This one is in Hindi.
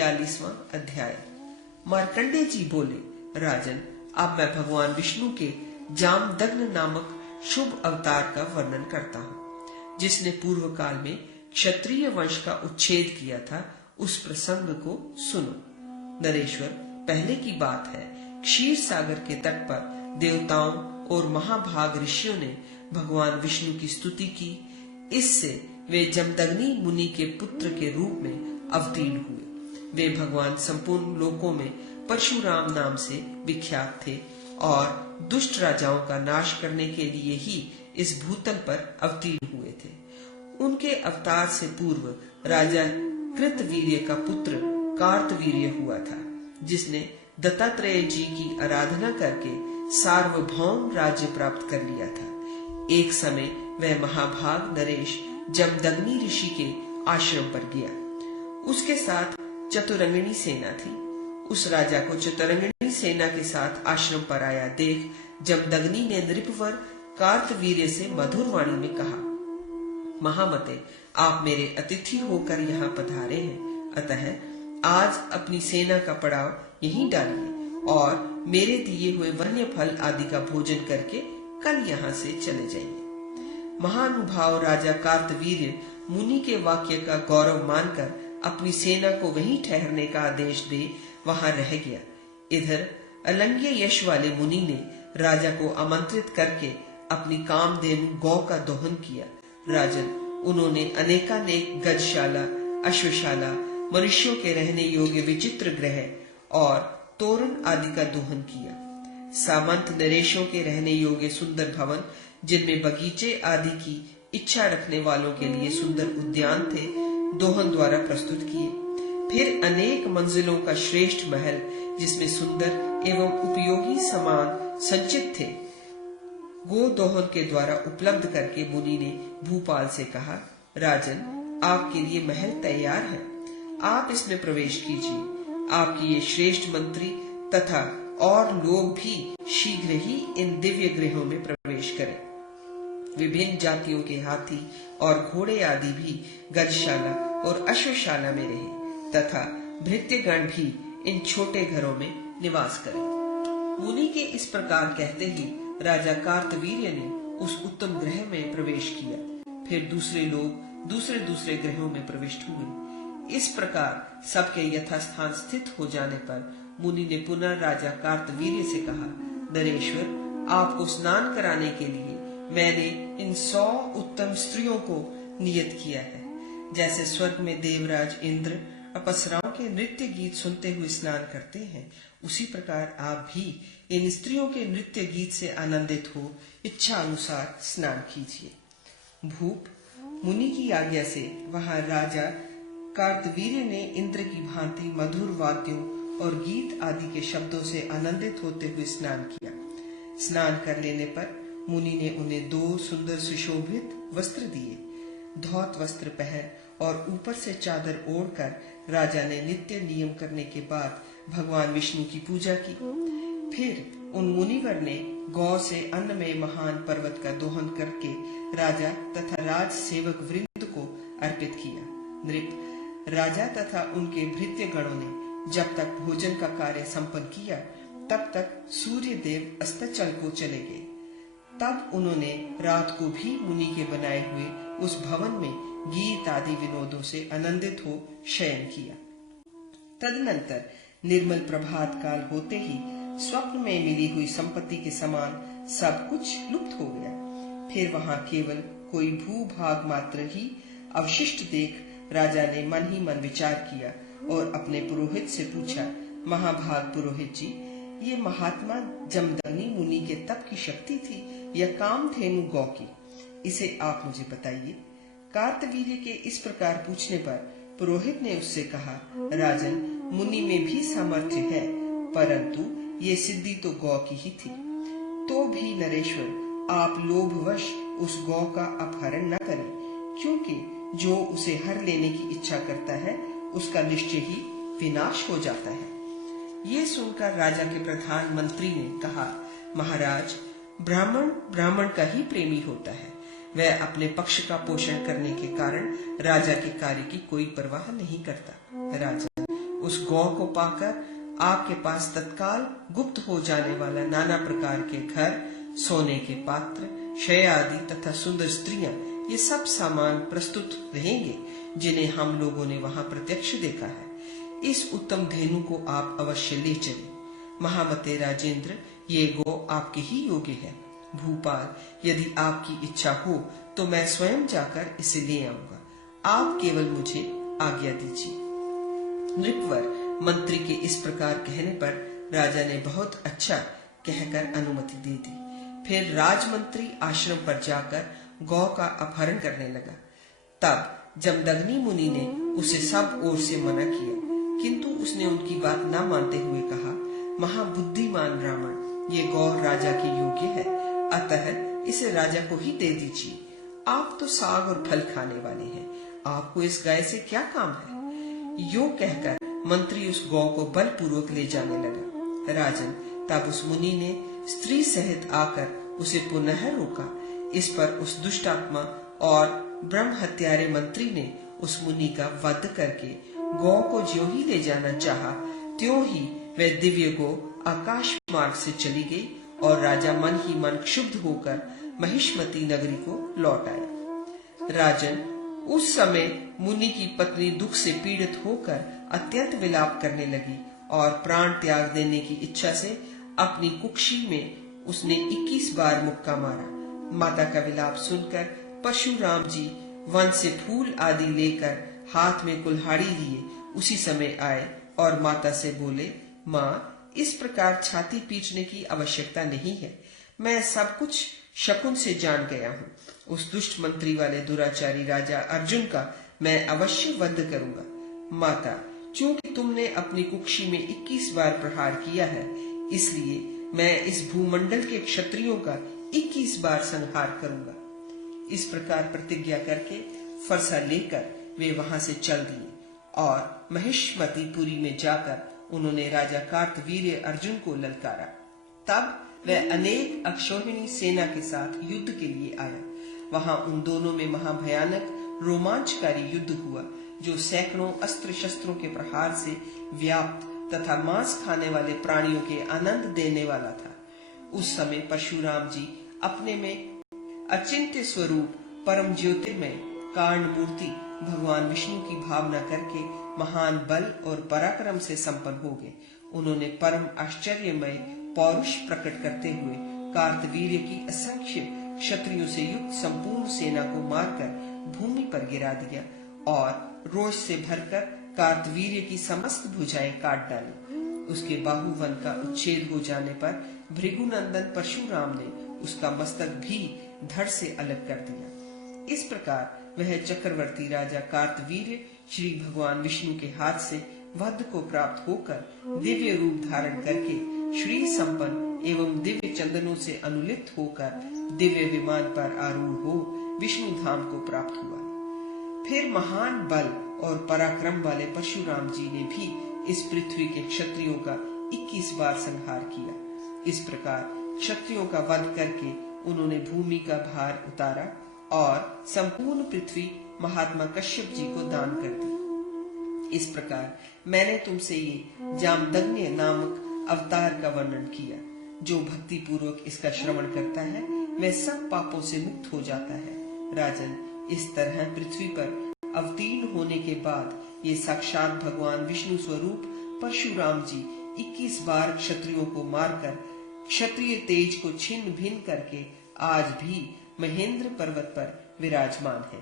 46वां अध्याय। मार्कंडेय जी बोले, राजन, अब मैं भगवान विष्णु के जामदग्न नामक शुभ अवतार का वर्णन करता हूँ, जिसने पूर्व काल में क्षत्रिय वंश का उच्छेद किया था। उस प्रसंग को सुनो। नरेश्वर, पहले की बात है, क्षीर सागर के तट पर देवताओं और महाभाग ऋषियों ने भगवान विष्णु की स्तुति की। इससे वे जमदग्नि मुनि के पुत्र के रूप में अवतीर्ण हुए। वे भगवान संपूर्ण लोकों में परशुराम नाम से विख्यात थे और दुष्ट राजाओं का नाश करने के लिए ही इस भूतल पर अवतीर्ण हुए थे। उनके अवतार से पूर्व राजा कृतवीर्य का पुत्र कार्तवीर्य हुआ था, जिसने दत्तात्रेय जी की आराधना करके सार्वभौम राज्य प्राप्त कर लिया था। एक समय वह महाभाग नरेश जमदग्नि ऋषि के आश्रम पर गया। उसके साथ चतुरंगिणी सेना थी। उस राजा को चतुरंगिणी सेना के साथ आश्रम पर आया देख जमदग्नि ने नृपवर कार्तवीर्य से मधुर वाणी में कहा, महामते, आप मेरे अतिथि होकर यहाँ पधारे हैं, अतः आज अपनी सेना का पड़ाव यहीं डालिए और मेरे दिए हुए वन्य फल आदि का भोजन करके कल यहाँ से चले जाइए। महानुभाव राजा कार्तवीर्य मुनि के वाक्य का गौरव मानकर अपनी सेना को वहीं ठहरने का आदेश दे वहां रह गया। इधर अलंग्य यश वाले मुनि ने राजा को आमंत्रित करके अपनी कामधेनु गौ का दोहन किया। राजन, उन्होंने अनेकानेक गजशाला, अश्वशाला, मनुष्यों के रहने योग्य विचित्र ग्रह और तोरण आदि का दोहन किया। सामंत नरेशों के रहने योग्य सुंदर भवन, जिनमें बगीचे आदि की इच्छा रखने वालों के लिए सुंदर उद्यान थे, दोहन द्वारा प्रस्तुत किए। फिर अनेक मंजिलों का श्रेष्ठ महल, जिसमें सुंदर एवं उपयोगी सामान संचित थे, गो दोहन के द्वारा उपलब्ध करके मुनि ने भूपाल से कहा, राजन, आपके लिए महल तैयार है, आप इसमें प्रवेश कीजिए। आपकी ये श्रेष्ठ मंत्री तथा और लोग भी शीघ्र ही इन दिव्य गृहों में प्रवेश करें। विभिन्न जातियों के हाथी और घोड़े आदि भी गजशाला और अश्वशाला में रहे तथा भृत्यगण भी इन छोटे घरों में निवास करें। मुनि के इस प्रकार कहते ही राजा कार्तवीर्य ने उस उत्तम ग्रह में प्रवेश किया। फिर दूसरे लोग दूसरे दूसरे ग्रहों में प्रविष्ट हुए। इस प्रकार सबके यथास्थान स्थित हो जाने पर मुनि ने पुनः राजा कार्तवीर्य से कहा, नरेश्वर, आपको स्नान कराने के लिए मैंने इन 100 उत्तम स्त्रियों को नियत किया है। जैसे स्वर्ग में देवराज इंद्र अप्सराओं के नृत्य गीत सुनते हुए स्नान करते हैं, उसी प्रकार आप भी इन स्त्रियों के नृत्य गीत से आनंदित हो इच्छा अनुसार स्नान कीजिए। भूप, मुनि की आज्ञा से वहां राजा कार्तवीर्य ने इंद्र की भांति मधुर वाद्यों और गीत आदि के शब्दों से आनंदित होते हुए स्नान किया। स्नान कर लेने पर मुनि ने उन्हें 2 सुंदर सुशोभित वस्त्र दिए। धौत वस्त्र पहन और ऊपर से चादर ओढ़कर राजा ने नित्य नियम करने के बाद भगवान विष्णु की पूजा की। फिर उन मुनिवर ने गौ से अन्नमय महान पर्वत का दोहन करके राजा तथा राज सेवक वृंद को अर्पित किया। नृप, राजा तथा उनके भृत्य गणों ने जब तक भोजन का कार्य संपन्न किया, तब तक सूर्य देव अस्ताचल को चले गए। तब उन्होंने रात को भी मुनि के बनाए हुए उस भवन में गीत आदि विनोदों से आनंदित हो शयन किया। तदनंतर निर्मल प्रभात काल होते ही स्वप्न में मिली हुई संपत्ति के समान सब कुछ लुप्त हो गया। फिर वहां केवल कोई भूभाग मात्र ही अवशिष्ट देख राजा ने मन ही मन विचार किया और अपने पुरोहित से पूछा, महाभाग पुरोहित जी, ये महात्मा जमदग्नि मुनि के तप की शक्ति थी या कामधेनु गौ की? इसे आप मुझे बताइए। कार्तवीर्य के इस प्रकार पूछने पर पुरोहित ने उससे कहा, राजन, मुनि में भी सामर्थ्य है, परंतु ये सिद्धि तो गौ की ही थी। तो भी नरेश्वर, आप लोभवश उस गौ का अपहरण न करें, क्योंकि जो उसे हर लेने की इच्छा करता है उसका निश्चय ही विनाश हो जाता है। ये सुनकर राजा के प्रधान मंत्री ने कहा, महाराज, ब्राह्मण ब्राह्मण का ही प्रेमी होता है। वह अपने पक्ष का पोषण करने के कारण राजा के कार्य की कोई परवाह नहीं करता। राजा, उस गौ को पाकर आपके पास तत्काल गुप्त हो जाने वाला नाना प्रकार के घर, सोने के पात्र, शय आदि तथा सुंदर स्त्रियां, ये सब सामान प्रस्तुत रहेंगे जिन्हें हम लोगों ने वहां प्रत्यक्ष देखा है। इस उत्तम धेनु को आप अवश्य ले चले। महामते राजेंद्र, ये गौ आपके ही योग्य है। भूपाल, यदि आपकी इच्छा हो तो मैं स्वयं जाकर इसे ले आऊंगा। आप केवल मुझे आज्ञा दीजिए। नृपवर मंत्री के इस प्रकार कहने पर राजा ने बहुत अच्छा कहकर अनुमति दे दी। फिर राजमंत्री आश्रम पर जाकर गौ का अपहरण करने लगा। तब जमदग्नि मुनि ने उसे सब ओर से मना किया, किंतु उसने उनकी बात न मानते हुए कहा, महाबुद्धिमान रावण, ये गौ राजा के योग्य है, अतः इसे राजा को ही दे दीजिए। आप तो साग और फल खाने वाले हैं, आपको इस गाय से क्या काम है? यो कहकर मंत्री उस गौ को बलपूर्वक ले जाने लगा। राजन, तब उस मुनि ने स्त्री सहित आकर उसे पुनः रोका। इस पर उस दुष्टात्मा और ब्रह्म हत्यारे मंत्री ने उस मुनि का वध करके गौ को ज्यों ही ले जाना चाहा, त्यों ही वह दिव्य गौ आकाश मार्ग से चली गई और राजा मन ही मन क्षुब्ध होकर महिष्मती नगरी को लौट आया। राजन, उस समय मुनि की पत्नी दुख से पीड़ित होकर अत्यंत विलाप करने लगी और प्राण त्याग देने की इच्छा से अपनी कुक्षी में उसने 21 बार मुक्का मारा। माता का विलाप सुनकर परशुराम जी वन से फूल आदि लेकर हाथ में कुल्हाड़ी लिए उसी समय आए और माता से बोले, माँ, इस प्रकार छाती पीटने की आवश्यकता नहीं है, मैं सब कुछ शकुन से जान गया हूँ। उस दुष्ट मंत्री वाले दुराचारी राजा अर्जुन का मैं अवश्य वध करूंगा। माता, चूंकि तुमने अपनी कुक्षी में 21 बार प्रहार किया है, इसलिए मैं इस भूमंडल के क्षत्रियों का 21 बार संहार करूंगा। इस प्रकार प्रतिज्ञा करके फरसा लेकर वे वहां से चल दिए और महिष्मतीपुरी में जाकर उन्होंने राजा कार्तवीर्य अर्जुन को ललकारा। तब वह अनेक अक्षौहिणी सेना के साथ युद्ध के लिए आया। वहां उन दोनों में महाभयानक रोमांचकारी युद्ध हुआ, जो सैकड़ों अस्त्र शस्त्रों के प्रहार से व्याप्त तथा मांस खाने वाले प्राणियों के आनंद देने वाला था। उस समय परशुराम जी अपने में अचिंत्य स्वरूप परम ज्योतिर्मय कारण मूर्ति भगवान विष्णु की भावना करके महान बल और पराक्रम से संपन्न हो गए। उन्होंने परम आश्चर्यमय पौरुष प्रकट करते हुए कार्तवीर्य की असंख्य क्षत्रियों से युक्त संपूर्ण सेना को मारकर भूमि पर गिरा दिया और रोष से भरकर कार्तवीर्य की समस्त भुजाएं काट डाली। उसके बाहुवन का उच्छेद हो जाने पर भृगुनंदन परशुराम ने उसका मस्तक भी धड़ से अलग कर दिया। इस प्रकार वह चक्रवर्ती राजा कार्तवीर्य श्री भगवान विष्णु के हाथ से वध को प्राप्त होकर दिव्य रूप धारण करके श्री संपन्न एवं दिव्य चंदनों से अनुलिप्त होकर दिव्य विमान पर आरूढ़ हो विष्णु धाम को प्राप्त हुआ। फिर महान बल और पराक्रम वाले परशुराम जी ने भी इस पृथ्वी के क्षत्रियों का 21 बार संहार किया। इस प्रकार क्षत्रियों का वध करके उन्होंने भूमि का भार उतारा और संपूर्ण पृथ्वी महात्मा कश्यप जी को दान कर दी। इस प्रकार मैंने तुमसे ये जामदग्नि नामक अवतार का वर्णन किया। जो भक्ति पूर्वक इसका श्रवण करता है वह सब पापों से मुक्त हो जाता है। राजन, इस तरह पृथ्वी पर अवतीर्ण होने के बाद ये साक्षात भगवान विष्णु स्वरूप परशुराम जी 21 बार क्षत्रियों को मारकर क्षत्रिय तेज को छिन्न भिन्न करके आज भी महेंद्र पर्वत पर विराजमान है।